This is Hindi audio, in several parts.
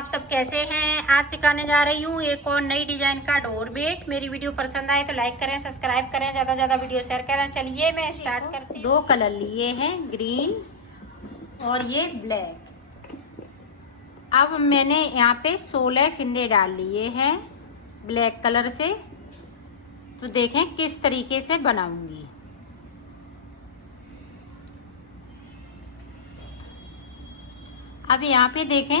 आप सब कैसे हैं। आज सिखाने जा रही हूँ एक और नई डिजाइन का डोर बेट। मेरी वीडियो पसंद आए तो लाइक करें, सब्सक्राइब करें, ज्यादा ज्यादा वीडियो शेयर करें। चलिए मैं स्टार्ट करती हूँ। 2 कलर लिए हैं, ग्रीन और ये ब्लैक। अब मैंने यहाँ पे 16 फिंदे डाल लिए हैं ब्लैक कलर से। तो देखें किस तरीके से बनाऊंगी। अब यहाँ पे देखें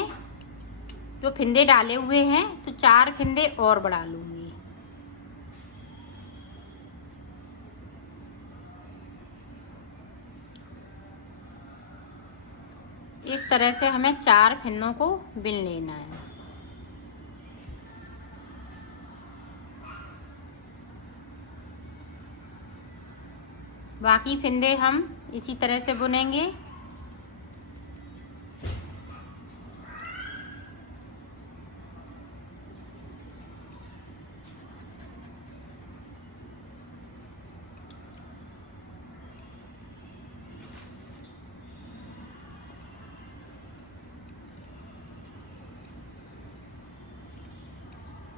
जो फिंदे डाले हुए हैं तो 4 फिंदे और बढ़ा लूंगी। इस तरह से हमें 4 फिंदों को बिन लेना है। बाकी फिंदे हम इसी तरह से बुनेंगे।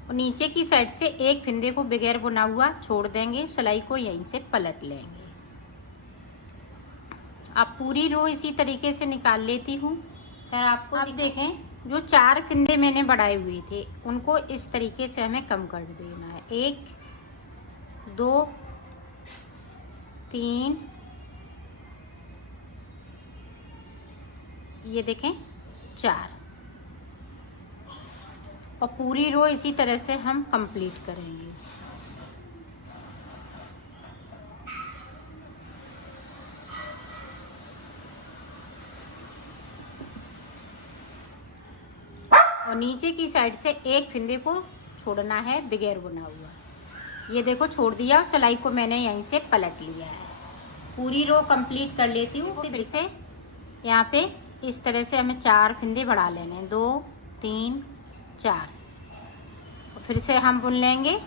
और नीचे की साइड से एक फिंदे को बगैर बुना हुआ छोड़ देंगे, सिलाई को यहीं से पलट लेंगे। अब पूरी रो इसी तरीके से निकाल लेती हूँ। फिर आपको अब देखें जो 4 फिंदे मैंने बढ़ाए हुए थे उनको इस तरीके से हमें कम कर देना है। 1 2 3, ये देखें 4, और पूरी रो इसी तरह से हम कंप्लीट करेंगे। और नीचे की साइड से एक फिंदे को छोड़ना है बगैर बुना हुआ। ये देखो छोड़ दिया और सिलाई को मैंने यहीं से पलट लिया है। पूरी रो कंप्लीट कर लेती हूँ। फिर से यहाँ पे इस तरह से हमें 4 फिंदे बढ़ा लेने हैं। 2 3 4, फिर से हम बुन लेंगे।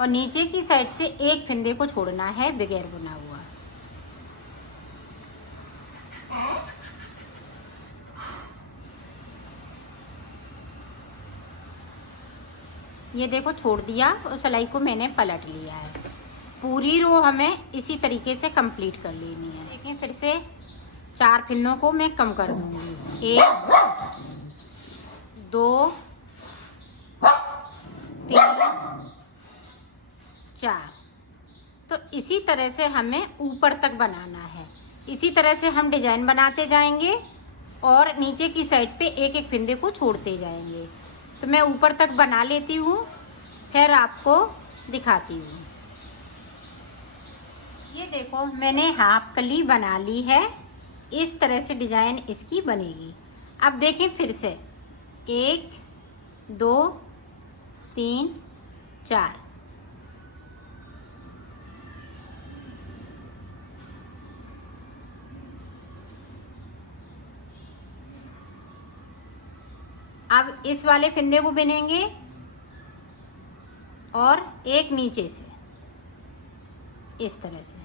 और नीचे की साइड से एक फिंदे को छोड़ना है बगैर बुना हुआ। ये देखो छोड़ दिया और सिलाई को मैंने पलट लिया है। पूरी रो हमें इसी तरीके से कंप्लीट कर लेनी है। देखें फिर से 4 फिंदों को मैं कम कर दूंगी। 1 2 3 4। तो इसी तरह से हमें ऊपर तक बनाना है। इसी तरह से हम डिजाइन बनाते जाएंगे और नीचे की साइड पे एक एक फिंदे को छोड़ते जाएंगे। तो मैं ऊपर तक बना लेती हूँ, फिर आपको दिखाती हूँ। ये देखो मैंने हाफ कली बना ली है। इस तरह से डिजाइन इसकी बनेगी। अब देखें फिर से 1 2 3 4। अब इस वाले फिंदे को बिनेंगे और एक नीचे से इस तरह से,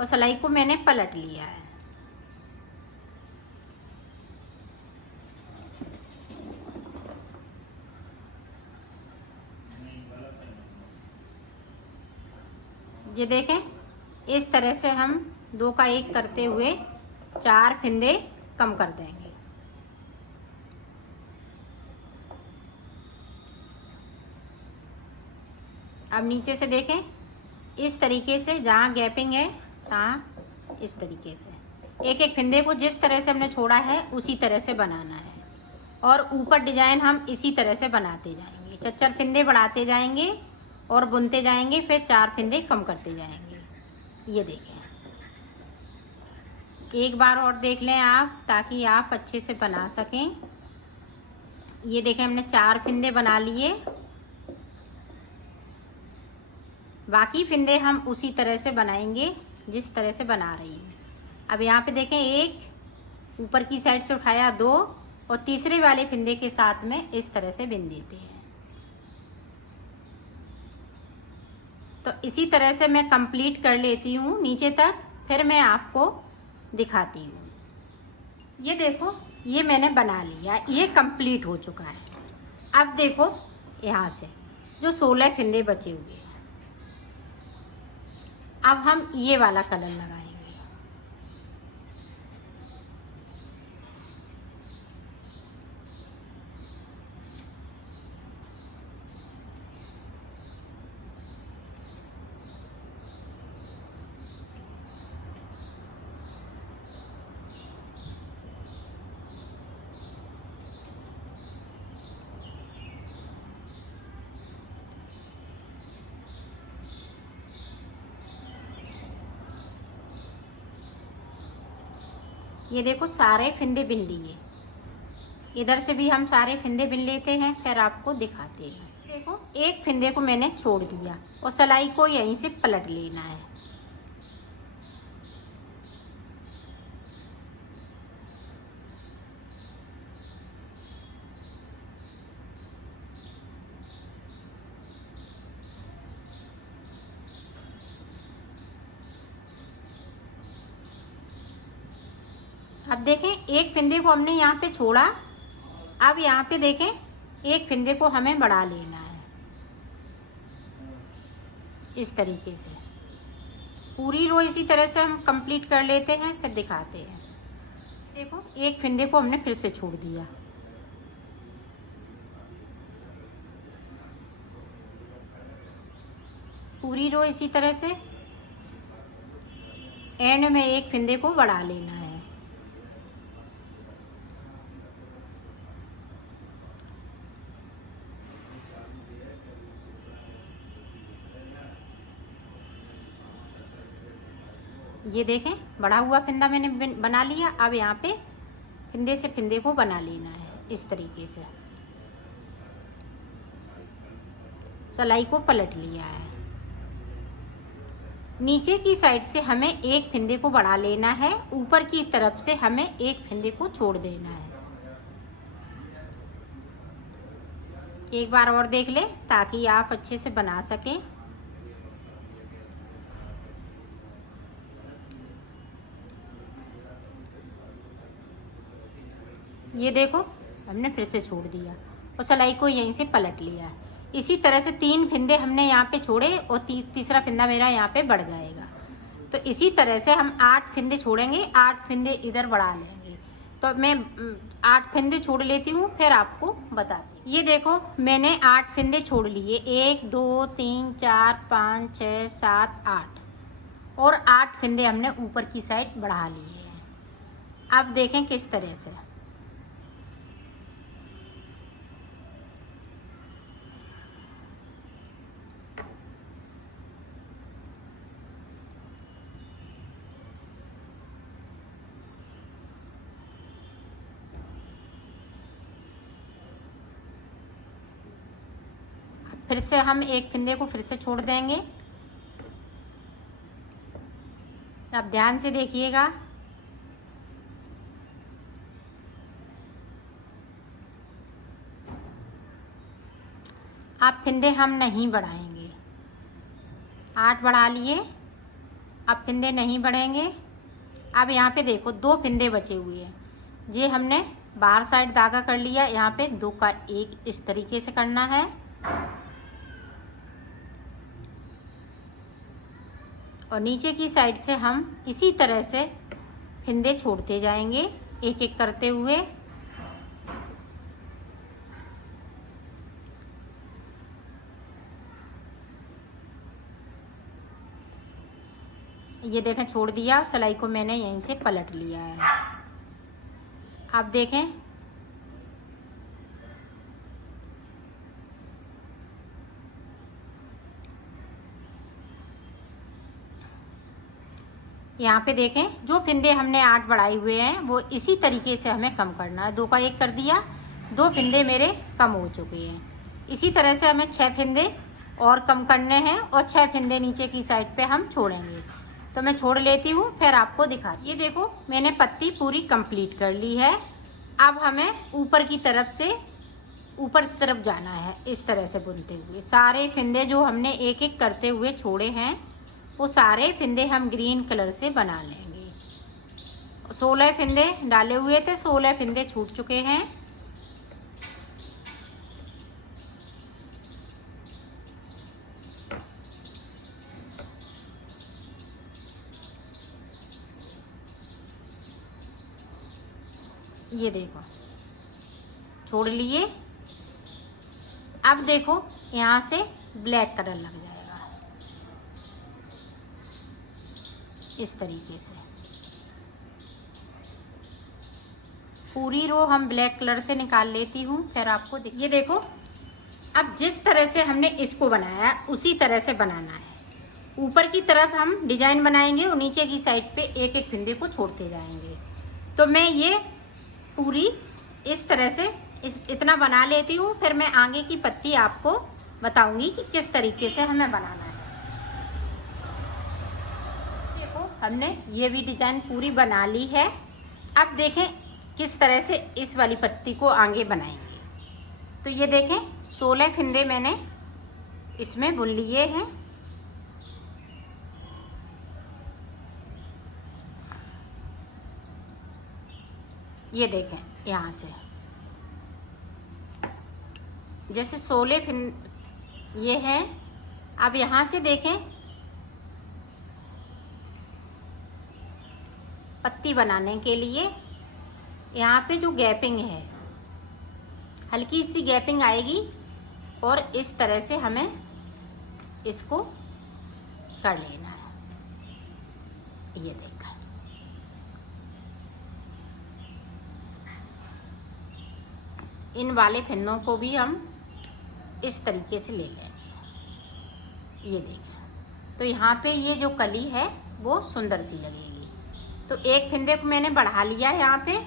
और सिलाई को मैंने पलट लिया है। ये देखें इस तरह से हम 2 का 1 करते हुए 4 फिंदे कम कर देंगे। अब नीचे से देखें इस तरीके से, जहाँ गैपिंग है तहाँ इस तरीके से एक एक फिंदे को जिस तरह से हमने छोड़ा है उसी तरह से बनाना है। और ऊपर डिजाइन हम इसी तरह से बनाते जाएंगे। 4 फिंदे बढ़ाते जाएंगे और बुनते जाएंगे, फिर 4 फिंदे कम करते जाएंगे। ये देखें, एक बार और देख लें आप, ताकि आप अच्छे से बना सकें। ये देखें हमने 4 फिंदे बना लिए। बाकी फिंदे हम उसी तरह से बनाएंगे जिस तरह से बना रही हूँ। अब यहाँ पे देखें, एक ऊपर की साइड से उठाया, 2, और तीसरे वाले फिंदे के साथ में इस तरह से बिन देते हैं। तो इसी तरह से मैं कंप्लीट कर लेती हूँ नीचे तक, फिर मैं आपको दिखाती हूँ। ये देखो, ये मैंने बना लिया, ये कंप्लीट हो चुका है। अब देखो यहाँ से जो 16 फंदे बचे हुए हैं, अब हम ये वाला कलर लगाएंगे। ये देखो सारे फिंदे बिन लिए, इधर से भी हम सारे फिंदे बिन लेते हैं, फिर आपको दिखाते हैं। देखो एक फिंदे को मैंने छोड़ दिया और सिलाई को यहीं से पलट लेना है। अब देखें एक फिंदे को हमने यहाँ पे छोड़ा, अब यहाँ पे देखें एक फिंदे को हमें बढ़ा लेना है इस तरीके से। पूरी रो इसी तरह से हम कंप्लीट कर लेते हैं, फिर दिखाते हैं। देखो एक फिंदे को हमने फिर से छोड़ दिया, पूरी रो इसी तरह से एंड में एक फिंदे को बढ़ा लेना है। ये देखें बढ़ा हुआ फिंदा मैंने बना लिया। अब यहाँ पे फिंदे से फिंदे को बना लेना है इस तरीके से। सिलाई को पलट लिया है, नीचे की साइड से हमें एक फिंदे को बढ़ा लेना है, ऊपर की तरफ से हमें एक फिंदे को छोड़ देना है। एक बार और देख लें ताकि आप अच्छे से बना सकें। ये देखो हमने फिर से छोड़ दिया और सिलाई को यहीं से पलट लिया। इसी तरह से 3 फिंदे हमने यहाँ पे छोड़े और तीसरा फिंदा मेरा यहाँ पे बढ़ जाएगा। तो इसी तरह से हम 8 फिंदे छोड़ेंगे, 8 फिंदे इधर बढ़ा लेंगे। तो मैं 8 फिंदे छोड़ लेती हूँ, फिर आपको बताती हूँ। ये देखो मैंने 8 फिंदे छोड़ लिए, 1 2 3 4 5 6 7 8 और 8 फिंदे हमने ऊपर की साइड बढ़ा लिए हैं। अब देखें किस तरह से। फिर से हम एक फिंदे को फिर से छोड़ देंगे। अब ध्यान से देखिएगा, अब फिंदे हम नहीं बढ़ाएंगे। 8 बढ़ा लिए, अब फिंदे नहीं बढ़ेंगे। अब यहाँ पे देखो 2 फिंदे बचे हुए हैं, ये हमने बाहर साइड धागा कर लिया। यहाँ पे 2 का 1 इस तरीके से करना है और नीचे की साइड से हम इसी तरह से फिंदे छोड़ते जाएंगे एक एक करते हुए। ये देखें छोड़ दिया, सिलाई को मैंने यहीं से पलट लिया है। अब देखें यहाँ पे देखें जो फिंदे हमने 8 बढ़ाए हुए हैं वो इसी तरीके से हमें कम करना है। 2 का 1 कर दिया, 2 फिंदे मेरे कम हो चुके हैं। इसी तरह से हमें 6 फिंदे और कम करने हैं और 6 फिंदे नीचे की साइड पे हम छोड़ेंगे। तो मैं छोड़ लेती हूँ, फिर आपको दिखाती। ये देखो मैंने पत्ती पूरी कंप्लीट कर ली है। अब हमें ऊपर की तरफ से ऊपर की तरफ जाना है, इस तरह से बुनते हुए। सारे फंदे जो हमने एक एक करते हुए छोड़े हैं वो सारे फंदे हम ग्रीन कलर से बना लेंगे। 16 फंदे डाले हुए थे, 16 फंदे छूट चुके हैं। ये देखो छोड़ लिए। अब देखो यहाँ से ब्लैक कलर लग जाएगा इस तरीके से। पूरी रो हम ब्लैक कलर से निकाल लेती हूँ, फिर आपको ये देखो। अब जिस तरह से हमने इसको बनाया उसी तरह से बनाना है। ऊपर की तरफ हम डिजाइन बनाएंगे और नीचे की साइड पे एक एक फंदे को छोड़ते जाएंगे। तो मैं ये पूरी इस तरह से इतना बना लेती हूँ, फिर मैं आगे की पत्ती आपको बताऊंगी कि किस तरीके से हमें बनाना है। देखो हमने ये भी डिजाइन पूरी बना ली है। अब देखें किस तरह से इस वाली पत्ती को आगे बनाएंगे। तो ये देखें 16 फंदे मैंने इसमें बुन लिए हैं। ये देखें यहाँ से जैसे 16 ये है। अब यहाँ से देखें पत्ती बनाने के लिए यहाँ पे जो गैपिंग है, हल्की सी गैपिंग आएगी और इस तरह से हमें इसको कर लेना है। ये देखा इन वाले फंदों को भी हम इस तरीके से ले लेंगे। ये देखें तो यहाँ पे ये जो कली है वो सुंदर सी लगेगी। तो एक फंदे को मैंने बढ़ा लिया यहाँ पे।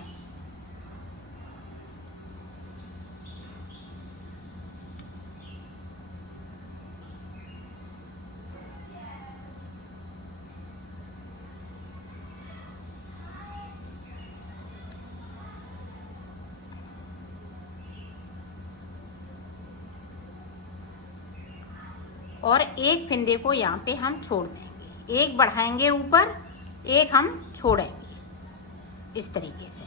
और एक फंदे को यहाँ पे हम छोड़ देंगे, एक बढ़ाएंगे ऊपर, एक हम छोड़ेंगे इस तरीके से।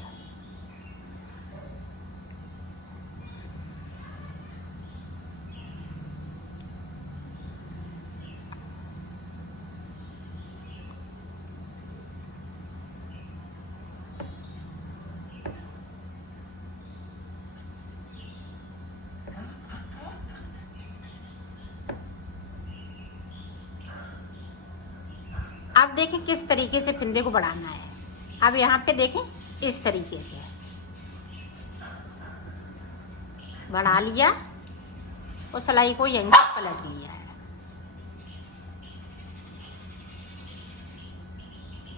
अब देखें किस तरीके से फंदे को बढ़ाना है। अब यहाँ पे देखें इस तरीके से बढ़ा लिया और सिलाई को यहीं से पलट लिया है।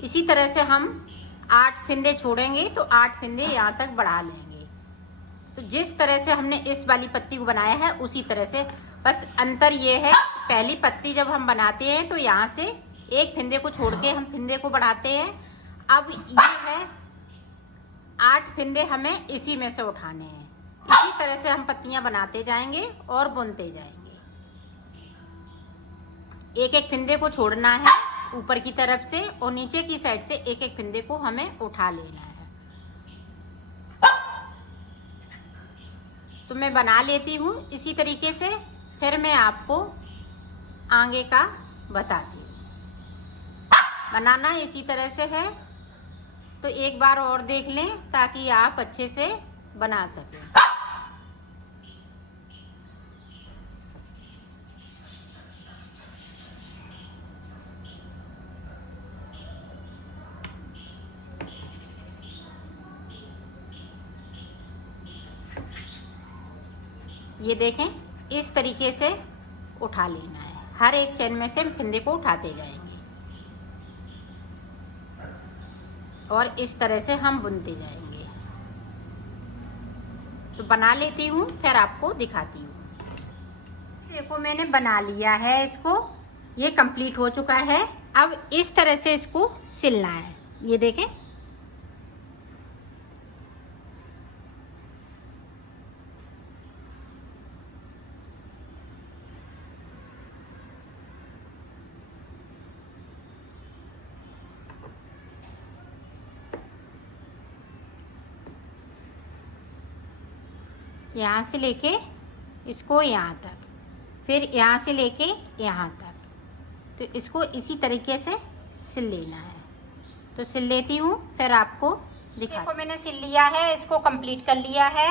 इसी तरह से हम 8 फंदे छोड़ेंगे तो 8 फंदे यहाँ तक बढ़ा लेंगे। तो जिस तरह से हमने इस वाली पत्ती को बनाया है उसी तरह से, बस अंतर ये है पहली पत्ती जब हम बनाते हैं तो यहाँ से एक फंदे को छोड़ के हम फंदे को बढ़ाते हैं। अब ये है 8 फंदे हमें इसी में से उठाने हैं। इसी तरह से हम पत्तियां बनाते जाएंगे और बुनते जाएंगे। एक एक फंदे को छोड़ना है ऊपर की तरफ से और नीचे की साइड से एक एक फंदे को हमें उठा लेना है। तो मैं बना लेती हूँ इसी तरीके से, फिर मैं आपको आगे का बताती हूँ। बनाना इसी तरह से है, तो एक बार और देख लें ताकि आप अच्छे से बना सकें। ये देखें इस तरीके से उठा लेना है। हर एक चेन में से फंदे को उठाते जाएंगे और इस तरह से हम बुनते जाएंगे। तो बना लेती हूँ फिर आपको दिखाती हूँ। देखो मैंने बना लिया है इसको, ये कंप्लीट हो चुका है। अब इस तरह से इसको सिलना है। ये देखें यहाँ से लेके इसको यहाँ तक, फिर यहाँ से लेके यहाँ तक। तो इसको इसी तरीके से सिल लेना है। तो सिल लेती हूँ, फिर आपको देखो मैंने सिल लिया है, इसको कंप्लीट कर लिया है।